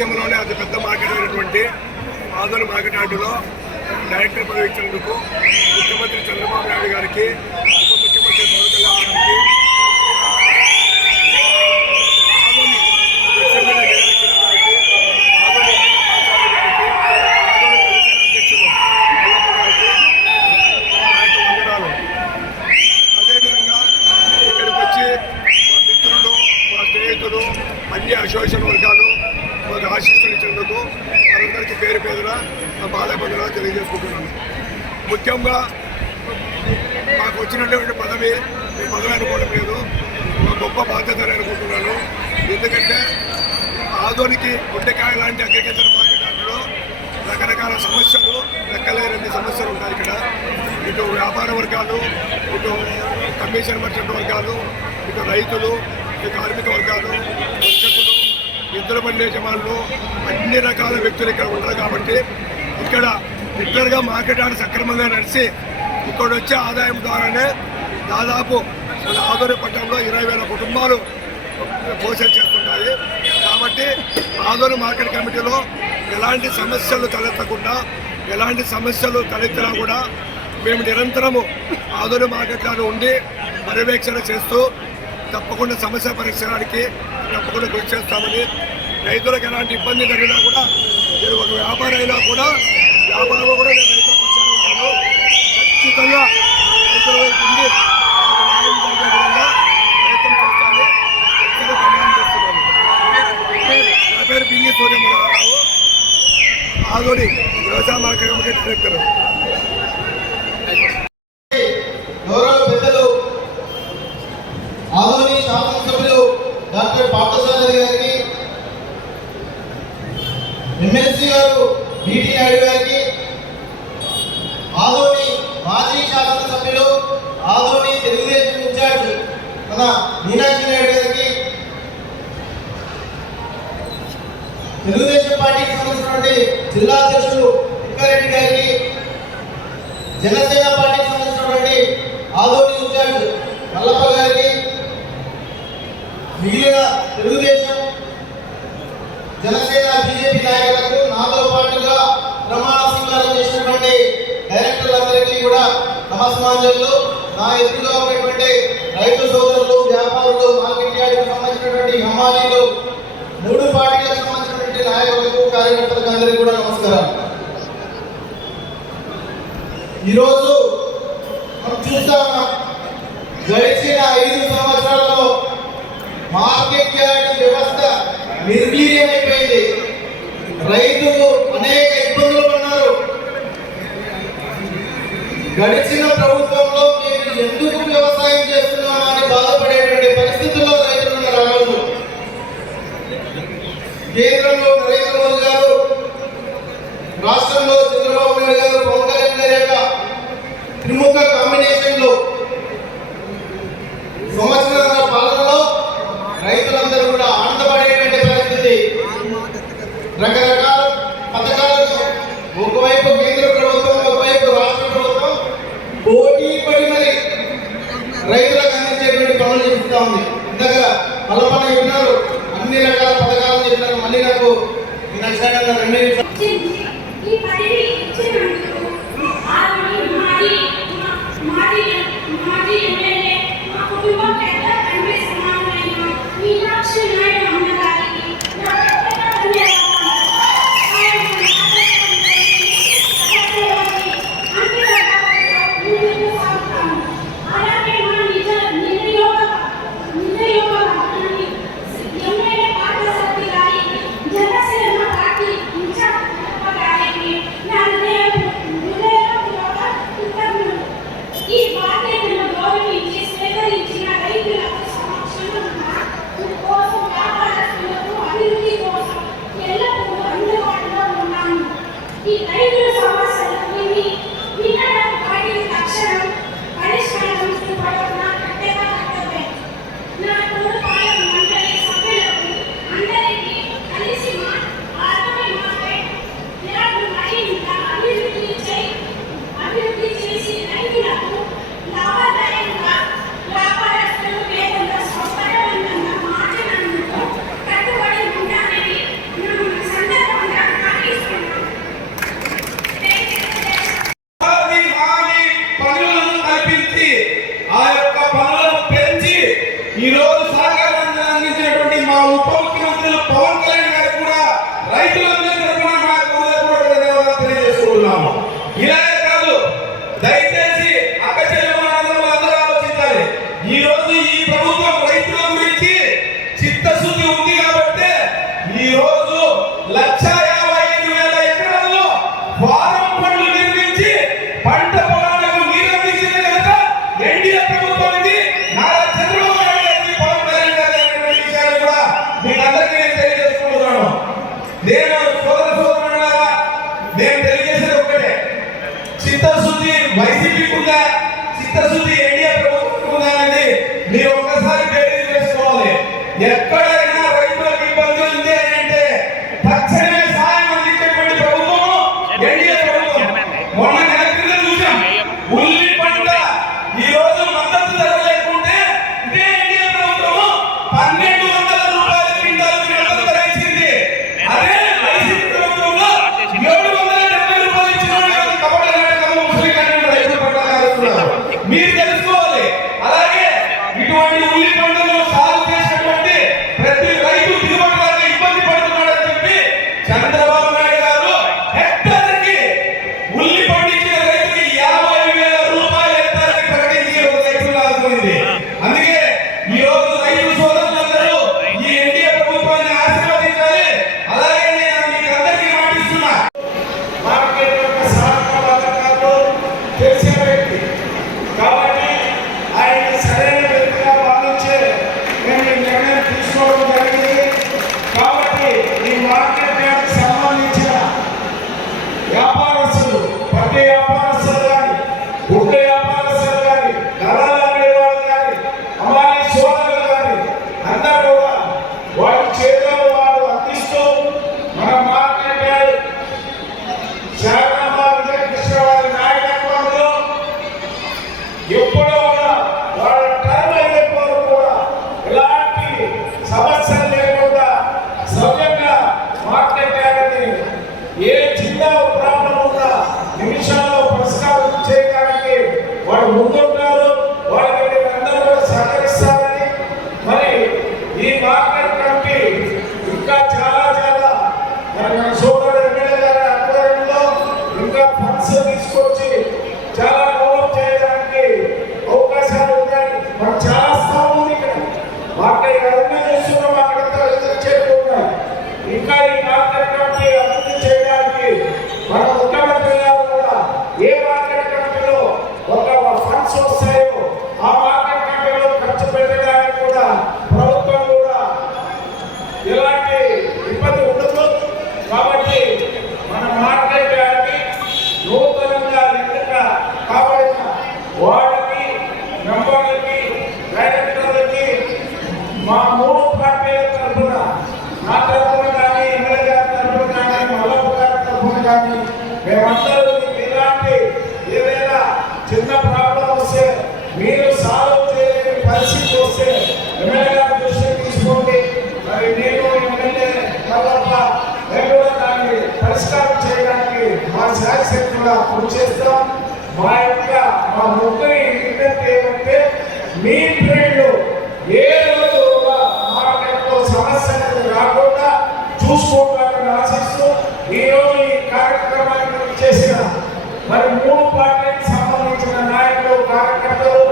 రాయలసీమలోనే అతి పెద్ద మార్కెట్ అయినటువంటి ఆదోని మార్కెట్ యార్డులో డైరెక్టర్ పదవి ఇచ్చినందుకు ముఖ్యమంత్రి చంద్రబాబు నాయుడు గారికి, ఉప ముఖ్యమంత్రి పవన్ కళ్యాణ్ గారికి, ఆదోని ఎమ్మెల్యే జయలక్ష్మి గారికి, ఆదోని ఎమ్మెల్యే పాంచాలి గారికి, ఆదోని జనసేన అధ్యక్షులు అయ్యప్ప గారికి వందనాలు. అదేవిధంగా ఇక్కడికి వచ్చి మా మిత్రులు, మా స్నేహితులు, అన్ని అసోసియేషన్ వర్గాలు మాకు ఆశీస్సులు ఇచ్చినందుకు వారందరికీ పేరు పేరున నా బాధపడలు తెలియజేసుకుంటున్నాను. ముఖ్యంగా మాకు వచ్చినటువంటి పదవి అనుకోవడం లేదు, మా గొప్ప బాధ్యత అనుకుంటున్నాను. ఎందుకంటే ఆదోనికి గుండెకాయ లాంటి అగ్రికల్చర్ మార్కెట్ యార్డులో రకరకాల సమస్యలు, లెక్కలేని సమస్యలు ఉంటాయి. ఇక్కడ ఇటు వ్యాపార వర్గాలు, ఇటు కమిషన్ మర్చెంట్ వర్గాలు, ఇటు రైతులు, ఇటు కార్మిక వర్గాలు, దర్శకులు, ఇద్దరు బండి యజమానులు, అన్ని రకాల వ్యక్తులు ఇక్కడ ఉంటారు. కాబట్టి ఇక్కడ రెగ్యులర్గా మార్కెట్ యార్డ్ సక్రమంగా నడిచి ఇక్కడ వచ్చే ఆదాయం ద్వారానే దాదాపు మన ఆదోని పట్టణంలో 20,000 కుటుంబాలు పోషణ చేస్తుంటాయి. కాబట్టి ఆదోని మార్కెట్ కమిటీలో ఎలాంటి సమస్యలు తలెత్తకుండా, ఎలాంటి సమస్యలు తలెత్తినా కూడా మేము నిరంతరము ఆదోని మార్కెట్ యార్డ్ ఉండి పర్యవేక్షణ చేస్తూ తప్పకుండా సమస్య పరిష్కారానికి తప్పకుండా కృషి చేస్తామని, రైతులకు ఎలాంటి ఇబ్బంది జరిగినా కూడా, నేను ఒక వ్యాపారం అయినా కూడా వ్యాపారంలో కూడా నేను రైతుల పక్షాన ఉంటాను. ఖచ్చితంగా రైతుల వైపు ఉండి న్యాయం జరిగే విధంగా ప్రయత్నం చేస్తాను. ఖచ్చితంగా ప్రమాణం చేస్తున్నాను. నా పేరు పింగి సూర్యమరావు, ఆదోని వ్యవసాయ మార్కెట్ కమిటీ డైరెక్టర్. ఆదోని శాసనసభ్యులు డాక్టర్ పార్థసారథి గారికి, ఎమ్మెల్సీ గారు బీటీ నాయుడు గారికి, ఆదోని మాజీ శాసనసభ్యులు, ఆదోని తెలుగుదేశం ఇన్ఛార్జ్ మన మీనాక్షి నాయుడు గారికి, తెలుగుదేశం పార్టీకి సంబంధించినటువంటి జిల్లా అధ్యక్షులు తిప్పారెడ్డి గారికి, జనసేన పార్టీకి సంబంధించినటువంటి ఆదోని ఇన్ఛార్జ్ మల్లప్ప గారికి, మిగిలిన తెలుగుదేశం, జనసేన, బీజేపీ నాయకులకు, నాతో పాటుగా ప్రమాణ స్వీకారం చేసినటువంటి డైరెక్టర్లందరికీ కూడా నమస్కారాలు. నా ఎదురుగా ఉన్నటువంటి రైతు సోదరులు, వ్యాపారులు, మార్కెట్ యార్డుకు సంబంధించినటువంటి హమాలీలు, 3 పార్టీలకు సంబంధించినటువంటి నాయకులకు, కార్యకర్తలకు అందరికీ కూడా నమస్కారం. ఈరోజు మనం చూస్తా ఉన్నాం, గడిచిన 5 సంవత్సరాలలో మార్కెట్ యార్డ్ వ్యవస్థ నిర్వీర్యమైపోయింది. రైతులు అనేక ఇబ్బందులు పడ్డారు. గడిచిన ప్రభుత్వంలో మీరు ఎందుకు వ్యవసాయం చేస్తున్నామని బాధపడేటువంటి పరిస్థితుల్లో రైతులు ఉన్నారు. కేంద్రంలో నరేంద్ర మోదీ గారు, రాష్ట్రంలో చంద్రబాబు నాయుడు గారు, పవన్ కళ్యాణ్ గారి యొక్క త్రిముఖ కాంబినేషన్ లో సంవత్సరాల పాలనలో రైతులందరూ కూడా ఆనందపడేటువంటి పరిస్థితి. రకరకాల పథకాలను ఒకవైపు కేంద్ర ప్రభుత్వం, ఒకవైపు రాష్ట్ర ప్రభుత్వం పోటీ పడి మరి రైతులకు అందించేటువంటి పనులు చేస్తూ ఉంది. ఇంతగా కల్పన చెప్పినారు, అన్ని రకాల పథకాలు చెప్పినారు. మళ్ళీ నాకు ఈ నక్షత్రంగా 2 నిమిషాలు 1,55,000 ఎకరాల్లో ఫారం పనులు నిర్మించి పంట పొలాలకు నీరు అందించింది కనుక ఎన్డీఏ ప్రభుత్వానికి నారా చంద్రబాబు నాయుడు గారికి పవన్ కళ్యాణ్ గారి విషయాలు కూడా మీకు అందరికీ నేను తెలియజేసుకుంటున్నాను. నేను సోదరులారా నేను తెలియజేసేది ఒక్కటే, చిత్తశుద్ధి వైసీపీకి ఉందా, చిత్తశుద్ధి ఎన్డీఏ ప్రభుత్వం ఉందా అనేది మీరు ఒక్కసారి బేరీజు వేసుకోవాలి. ఎక్కడైనా రైతులకు ఇబ్బంది ఉంది అని అంటే తక్షణమే సహాయం అందించేటువంటి ప్రభుత్వం ఎన్డీఏ ప్రభుత్వం. మొన్న నెల క్రితం చూసాం, ఉల్లి పంట ఈ రోజు మద్దతు ధర లేకుంటే ఇదే ఎన్డీఏ ప్రభుత్వం 1,200 రూపాయల క్వింటాల్కి మద్దతు ధర ఇచ్చింది. అదే వైసీపీ ప్రభుత్వంలో 770 రూపాయలు ఇచ్చిన కబడ్డీ నాటకం ముస్లిం కన్నులు రైతులు పట్టాలి. మీరు తెలుసుకోవాలి. అలాగే ఇటువంటి ఉల్లి పంటలు సాగు చేసినటువంటి ప్రతి రైతు దిగుబడి రాక ఇబ్బంది పడుతున్నాడని చెప్పి చంద్రబాబు నాయుడు గారు హెక్టార్కి ఉల్లి పండించిన రైతుకి 50,000 రూపాయలు హెక్టార్కి ప్రకటించి రైతులు ఆదుకుంది. అందుకే ఈ రోజు రైతు సోదరులందరూ ఈ ఎన్డీఏ ప్రభుత్వాన్ని ఆశీర్వదించాలి. అలాగే నేను మీకు అందరికీ మాటిస్తున్నా, మార్కెట్ యొక్క సాధన పథకాలు తెలిసిన వ్యక్తి కాబట్టి ఆయన సరైన వ్యక్తిగా భావించే మేము ఈ నిర్ణయం తీసుకోవడం జరిగింది. కాబట్టి ఈ మార్కెట్ యార్డ్కి సంబంధించిన వ్యాపారస్తులు, పట్టి వ్యాపారస్తులు కానీ, గుడ్డ వ్యాపారస్తులు కానీ, దళాలు అమ్మేవాళ్ళు కానీ, అమ్మాయి సోదరులు కానీ అందరూ కూడా వారి చేతుల్లో వారు అందిస్తూ మన మార్కెట్ యార్డ్ శారదాంబ విజయకృష్ణ వారి నాయకత్వంలో ఎప్పుడూ కూడా వాళ్ళ టర్మ్ అయినప్పుడు కూడా ఎలాంటి సమస్యలు లేకుండా సవ్యంగా మార్కెట్ యార్డ్ని ఏ చిన్న ప్రాబ్లం ఉన్నా నిమిషాల్లో పరిష్కారం చేయడానికి వాడు ముందుంటారు. వాళ్ళకి మీరందరూ కూడా సహకరిస్తారని, మరి ఈ మార్కెట్ కమిటీ ఇంకా చాలా మరి మన సోదరుడు ఎమ్మెల్యే గారి ఆధ్వర్యంలో ఇంకా ఫండ్స్ తీసుకొచ్చి చాలా డెవలప్ చేయడానికి అవకాశాలు ఉన్నాయి. మనం చాలా స్థలం ఉంది ఇక్కడ. మార్కెట్ అభివృద్ధి చేస్తున్నాం, అక్కడంతా రైతులు చేరుకున్నాయి. ఇంకా ఈ మార్కెట్ కమిటీ అభివృద్ధి చేయడానికి మన ముఖ్యమంత్రి గారు కూడా ఏ మార్కెట్ కమిటీలో ఒక ఫండ్స్ వస్తాయో ఆ మార్కెట్ కమిటీలో ఖర్చు పెట్టడానికి కూడా ప్రభుత్వం కూడా ఎలాంటి ఇబ్బంది ఉండదు. కాబట్టి మన మార్కెట్ యార్డ్ని నూతనంగా ఎన్నిక కాబడిన వార్డుకి, మెంబర్లకి, డైరెక్టర్లకి మా 3 పార్టీల తరఫున, నా తరఫున కానీ, ఎమ్మెల్యే గారి తరఫున కానీ, మల్లప్ప గారి తరఫున కానీ మేమందరూ ఇలాంటి ఏదైనా చిన్న ప్రాబ్లం వస్తే, మీరు సాల్వ్ చేయలేని పరిస్థితి వస్తే ఎమ్మెల్యే గారి దృష్టికి తీసుకోండి. మరి నేను ఎమ్మెల్యే మల్లప్ప మేము కూడా దాన్ని పరిష్కారం చేయడానికి మా శాఖశక్తులుగా కృషి చేస్తాం. మా ముగ్గురి విజ్ఞప్తి ఏమంటే, మీ పీరియడ్లో ఏ రోజు కూడా మార్కెట్లో సమస్య రాకుండా చూసుకోవడానికి ఆశిస్తూ ఈరోజు ఈ కార్యక్రమాన్ని చేసిన మరి 3 పార్టీలకు సంబంధించిన నాయకులు, కార్యకర్తలు,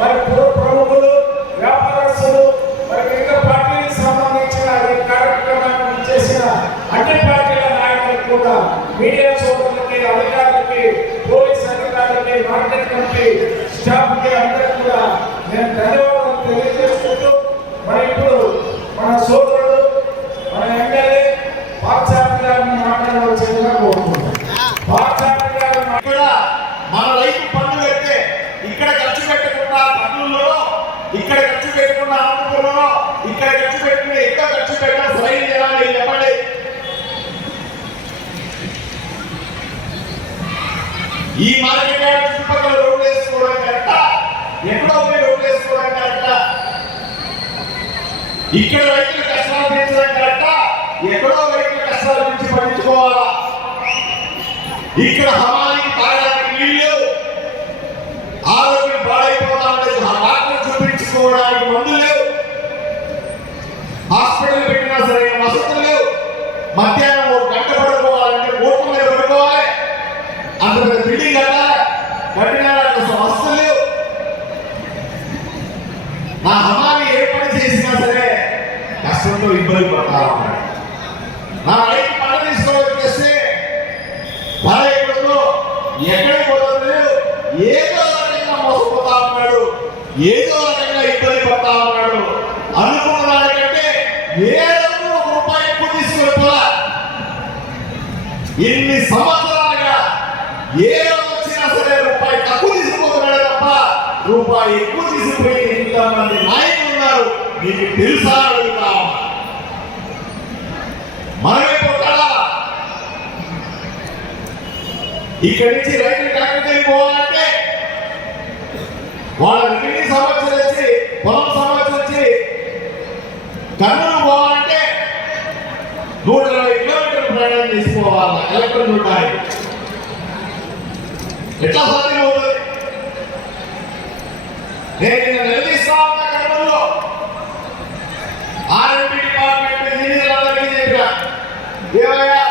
మరి ప్రముఖులు, వ్యాపారస్తులు, మరి వివిధ పార్టీలకు సంబంధించిన ఈ కార్యక్రమాన్ని చేసిన అన్ని పార్టీల నాయకులకు కూడా, మీడియా సోదరులకి, అధికారులకి, పోలీస్ అధికారులకి, మార్కెట్ కమిటీ స్టాఫ్కి అందరికీ కూడా నేను ధన్యవాదాలు తెలియజేసుకుంటూ, మరి ఇప్పుడు మన సోదరుడు, మన ఎమ్మెల్యే పార్థసారథి గారిని మాట్లాడవలసిందిగా కోరుకుంటున్నాను. పార్థసారథి గారు ఇక్కడ మన రైతు పన్ను పెడితే ఇక్కడ ఖర్చు పెట్టకుండా పన్నుల్లో, ఇక్కడ ఖర్చు పెట్టకుండా అమ్ముకుల్లో, ఇక్కడ ఖర్చు పెట్టుకుని ఎక్కువ ఖర్చు పెట్టినా సరైన చేయాలి. చెప్పండి, ఈ మార్కెట్ యార్డ్ చుట్టుపక్కల రోడ్లు వేసుకోవడం కరెక్టా, ఎక్కడో పోయి రోడ్లు వేసుకోవడం కరెక్టా, ఇక్కడ రైతుల కష్టాలు తీర్చడం కరెక్టా, ఎక్కడో రైతుల కష్టాల గురించి పట్టించుకోవాలా? ఇక్కడ హమాలికి తాగడానికి నీళ్లు, ఆరోగ్యం పాడైపోతా ఉండేది, డాక్టర్ చూపించుకోవడానికి మందులు లేవు, హాస్పిటల్ పెట్టినా సరైన వసతులు లేవు, మధ్యాహ్నం 1 గంట పడుకోవాలంటే ఓట్ల మీద పడుకోవాలి, అంత పెద్ద బిల్డింగ్ కట్టినారంటే వసతులు లేవు. నా హమాలి ఏ పని చేసినా సరే కష్టంతో ఇబ్బంది పడతా ఉన్నాడు. నా రైతు పంట ఇన్ని సంవత్సరాలుగా ఏ రోజు వచ్చినా సరే రూపాయి తక్కువ తీసుకుపోతున్నాడు తప్ప రూపాయి ఎక్కువ తీసుకుపోయి ఇంతమంది నాయకులు ఉన్నారు. మీకు తెలుసా అడుగుతా మనమే కొట్టాలా? ఇక్కడి నుంచి రైతులు కలెక్టర్ పోవాలంటే వాళ్ళ రెవెన్యూ సమస్యలు వచ్చి పొలం సమస్య వచ్చి కర్నూలు పోవాలంటే 120 కిలోమీటర్లు ప్రయాణం చేసుకోవాలి. కలెక్టర్ ఉంటాయి. ఎట్లా సాధ్యం అవుతుంది? నేను నిలదీస్తా ఉన్నా కర్నూలులో ఆర్ఎంపీ డిపార్ట్మెంట్ ఇంజనీర్లందరికీ చెప్పిన ఏమయ్యా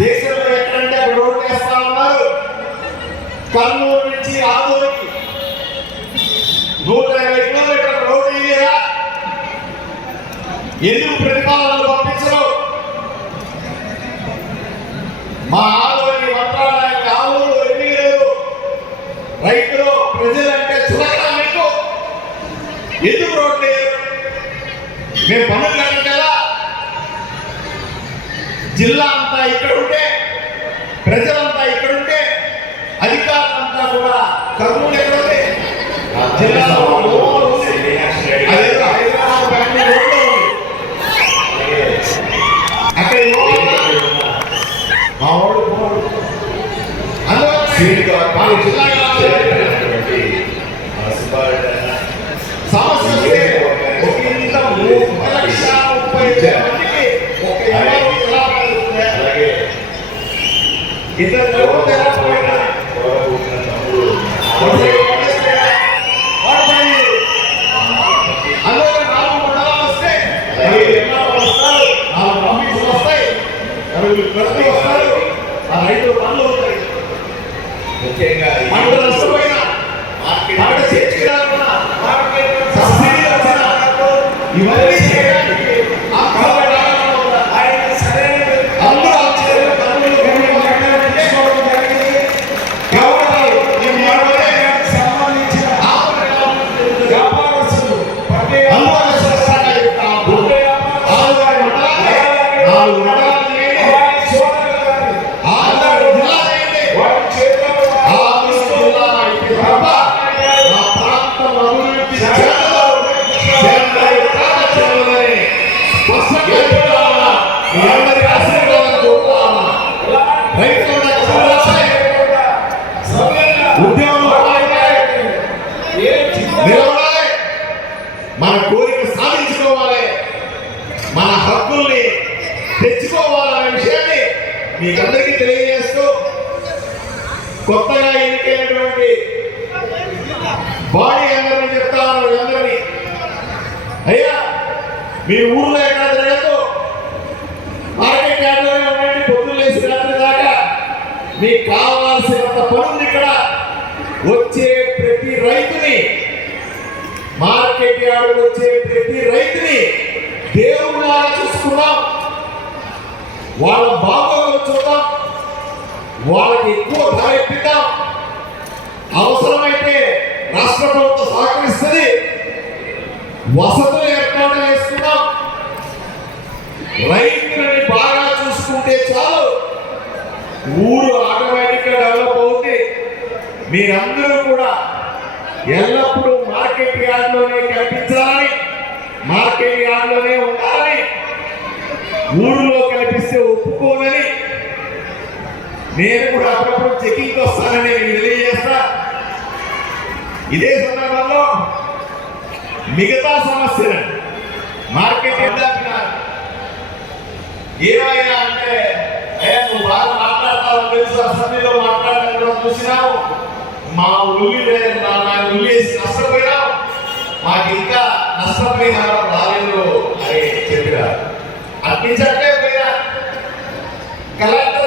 దేశంలో ఎక్కడంటే అక్కడ రోడ్డు వేస్తా ఉన్నారు. కర్నూలు నుంచి ఆదోనికి 120 కిలోమీటర్ల రోడ్డు ఇదేరా, ఎందుకు ప్రతిపాదనలు పంపించరు? మా ఆదోని మంత్రాలయానికి ఆదోలు ఎన్ని లేవు. రైతులు ప్రజలంటే చులకన మీకు ఎందుకు రోడ్డు లేదు? మేము పనులు కట్టం కదా. జిల్లా అంతా ఇక్కడ ఉంటే ప్రజలంతా ఇక్కడ ఉంటే అధికారులంతా కూడా కర్నూలు ఎక్కడ ఉంది? జిల్లాలో హైదరాబాద్ బెంగళూరు రోడ్లో ఉంది. అక్కడ మా వాడు సమస్య వస్తే ఒక ఇంత 1,30,000 మందికి ఒక ఇద్దరు అందులో 4 మండలాలు వస్తే 5 ఎన్నాళ్ళు వస్తారు, 4 పంపించులు వస్తాయి, 60 ప్రతి వస్తారు. ఆ రైతులు పనులు ఉంటాయి. ముఖ్యంగా పంట నష్టపోయినా పంట చేర్చుకున్నా సబ్సిడీ వచ్చినా ఇవన్నీ చేయడానికి మన కోరిక సాధించుకోవాలి, మన హక్కుల్ని తెచ్చుకోవాలనే విషయాన్ని మీకందరికీ తెలియజేస్తూ కొత్తగా ఎన్నికైనటువంటి బాడీ అందరినీ చెప్తాను. అందరినీ అయ్యా మీ ఊర్లో ఎక్కడ జరగదు, మార్కెట్ యార్డ్లోనే ఉండండి. పొద్దున్న లేచి రాత్రి దాకా మీకు కావాల్సినంత పనుంది. ఇక్కడ వచ్చే ప్రతి రైతుని, మార్కెట్ యార్డ్ వచ్చే ప్రతి రైతుని దేవుళ్ళగా చూసుకుందాం. వాళ్ళ బాగోగులు చూద్దాం, వాళ్ళకి ఎక్కువ ధర ఇప్పిద్దాం. అవసరమైతే రాష్ట్ర ప్రభుత్వం సహకరిస్తుంది, వసతులు ఏర్పాటు చేసుకుందాం. రైతులని బాగా చూసుకుంటే చాలు, ఊరు ఆటోమేటిక్ గా డెవలప్ అవుతుంది. మీరందరూ కూడా ఎల్లప్పుడూ మార్కెట్ యార్డ్లోనే కనిపించాలని, మార్కెట్ యార్డ్లోనే ఉండాలని, ఊరిలో కనిపిస్తే ఒప్పుకోనని, నేను కూడా అప్పుడప్పుడు చెకింగ్ వస్తానని నేను తెలియజేస్తా. ఇదే సందర్భంలో మిగతా సమస్యలు మార్కెట్ ఏమైనా అంటే నువ్వు బాగా మాట్లాడతావు తెలుసు, అసెంబ్లీలో మాట్లాడడం చూసినావు, మా ఉల్లి ఉల్లి వేసి నష్టపోయినావు, మాకు ఇంకా నష్టపరిహారం రాలేదు అని చెప్పినారు. అట్నించట్లే పోయినా కలెక్టర్